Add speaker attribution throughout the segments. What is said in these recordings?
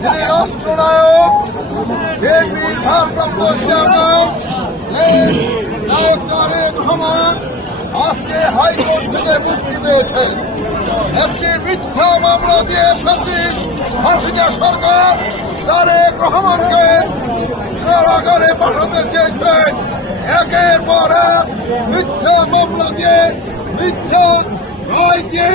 Speaker 1: যিনি রাষ্ট্রনায়ক বিএনপির ভারপ্রাপ্ত চেয়ারম্যান, দেশ নায়ক তারেক রহমান আজকে হাইকোর্ট থেকে মুক্তি পেয়েছেন। একটি মিথ্যা মামলা দিয়ে ফেসিস হাসিনা সরকার, তারেক রহমানকে কারাগারে পাঠাতে চেয়েছিলেন। একের মিথ্যা মামলা দিয়ে, মিথ্যা রায় দিয়ে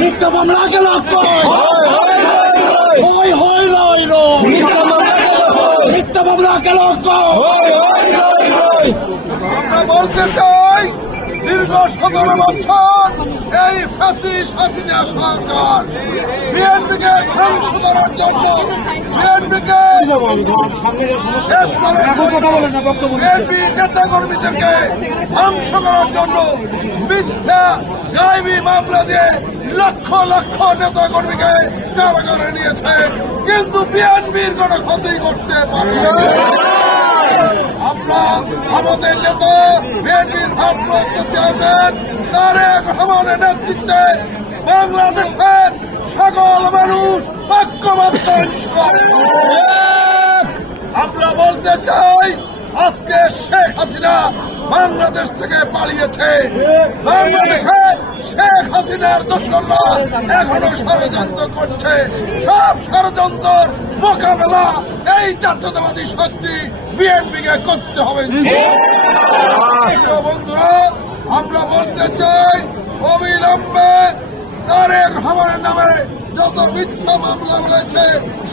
Speaker 2: মিথ্যে
Speaker 1: মামলাকে লক্ষ্য হয় হয় নয় নয় মিথ্যে মামলা গেল কই আমরা বলতে চাই দীর্ঘ সতেরো বছর এই হাসিনা সরকার। বিএনপিকে ধ্বংস করার জন্য বিএনপিকে শেষ করার জন্য বিএনপি নেতা কর্মীদেরকে ধ্বংস করার জন্য মিথ্যা গাইবি মামলা দিয়ে লক্ষ লক্ষ নেতা কর্মীকে কারাগারে নিয়েছেন। কিন্তু বিএনপির কোনো ক্ষতি করতে পারেনি আমরা আমাদের নেতা বিএনপির ভারপ্রাপ্ত চেয়ারম্যান তারেক রহমানের নেতৃত্বে বাংলাদেশের সকল মানুষ ঐক্যবদ্ধ আমরা বলতে চাই, আজকে শেখ হাসিনা বাংলাদেশ থেকে পালিয়েছে। বাংলাদেশে শেখ হাসিনার দোষরা এখনও ষড়যন্ত্র করছে। সব ষড়যন্ত্র মোকাবেলা এই জাতীয়তাবাদী শক্তি বিএনপিকে করতে হবে। বন্ধুরা আমরা বলতে চাই অবিলম্বে তারেক রহমানের নামে যত মিথ্যা মামলা রয়েছে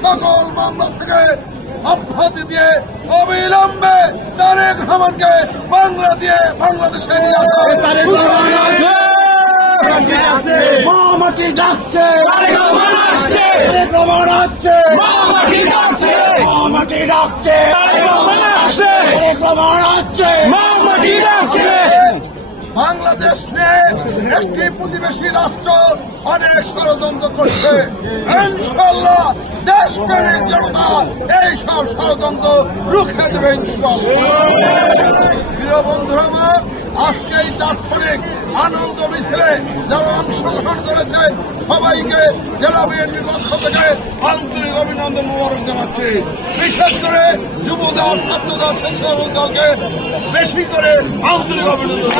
Speaker 1: সকল মামলা থেকে অব্যাহতি দিয়ে অবিলম্বে তারেক রহমানকে বাংলা দিয়ে বাংলাদেশে নিয়ে আসা হবে। মামাটি ডাকছে। তারেক রহমান আসছে ডাকছে তারেক রহমান আসছে বাংলাদেশে একটি প্রতিবেশী রাষ্ট্র অনেক ষড়যন্ত্র করছে। ইনশাল্লাহ দেশ প্রেমিক জনতা এই সব ষড়যন্ত্র রুখে দেবে ইনশাল্লাহ প্রিয় বন্ধুরা আজকে এই তাৎক্ষণিক আনন্দ মিছিলে যারা অংশগ্রহণ করেছে, সবাইকে জেলা বিএনপির পক্ষ থেকে আন্তরিক অভিনন্দন মোবারক জানাচ্ছি। বিশেষ করে যুব দল ছাত্র দল স্বেচ্ছাসেবক দলকে বেশি করে আন্তরিক অভিনন্দন